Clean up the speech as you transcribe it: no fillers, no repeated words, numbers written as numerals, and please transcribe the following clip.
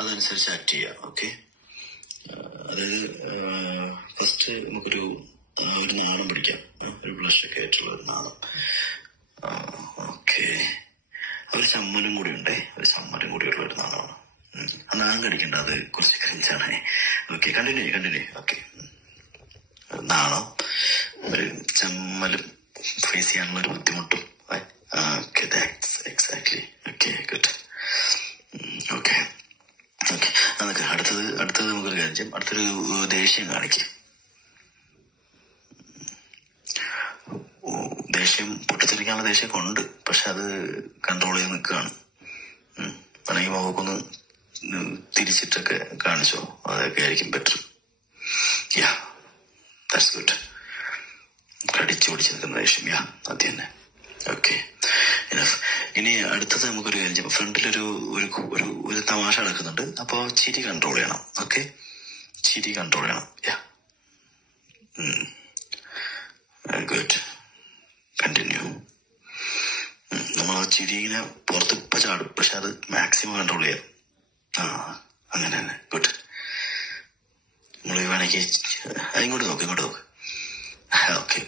അതനുസരിച്ച് ആക്ട് ചെയ്യാം. ഓക്കെ, അതായത് ഫസ്റ്റ് നമുക്കൊരു നാണം പിടിക്കാം. ഒരു ബ്ലഷൊക്കെ ആയിട്ടുള്ള ഒരു നാണം. ഓക്കെ, ഒരു ചമ്മലും കൂടി ഉണ്ടേ, ഒരു ചമ്മലും കൂടിയുള്ള ഒരു നാണമാണ്. നാണം കടിക്കണ്ട, അത് കുറച്ച് ക്രിഞ്ചാണ്. Okay, continue. ഓക്കെ, നാണം, ഒരു ചമ്മലും ഫേസ് ചെയ്യാനുള്ള ഒരു ബുദ്ധിമുട്ടും. Okay, that's exactly. Okay, good. Okay, അതൊക്കെ അടുത്തത് നമുക്കൊരു കാര്യം, അടുത്തൊരു ദേഷ്യം കാണിക്കും. ദേഷ്യം പൊട്ടിത്തെറിക്കാനുള്ള ദേഷ്യമൊക്കെ ഉണ്ട്, പക്ഷെ അത് കൺട്രോൾ ചെയ്ത് നിൽക്കുകയാണ്. വേണമെങ്കിൽ മുഖക്കൊന്ന് തിരിച്ചിട്ടൊക്കെ കാണിച്ചോ, അതൊക്കെ ആയിരിക്കും ബെറ്റർ. Yeah, that's good. കടിച്ചു പിടിച്ച് നിൽക്കുന്ന ദേഷ്യം, യാ, അത് തന്നെ. ഓക്കെ, ഇനി അടുത്തത് നമുക്കൊരു കാര്യം ചെയ്യാം. ഫ്രണ്ടിലൊരു ഒരു തമാശ നടക്കുന്നുണ്ട്, അപ്പോ ചിരി കൺട്രോൾ ചെയ്യണം. ഓക്കെ, ചിരി കൺട്രോൾ ചെയ്യണം. യാ, ഗുഡ്. കണ്ടിന്യൂ. നമ്മൾ ആ ചിരി ഇങ്ങനെ പുറത്ത് ഇപ്പൊ ചാടും, പക്ഷെ അത് മാക്സിമം കൺട്രോൾ ചെയ്യാം. അങ്ങനെ തന്നെ. ഗുഡ്. നമ്മൾ വേണമെങ്കിൽ ഇങ്ങോട്ട് നോക്ക്. ഓക്കെ.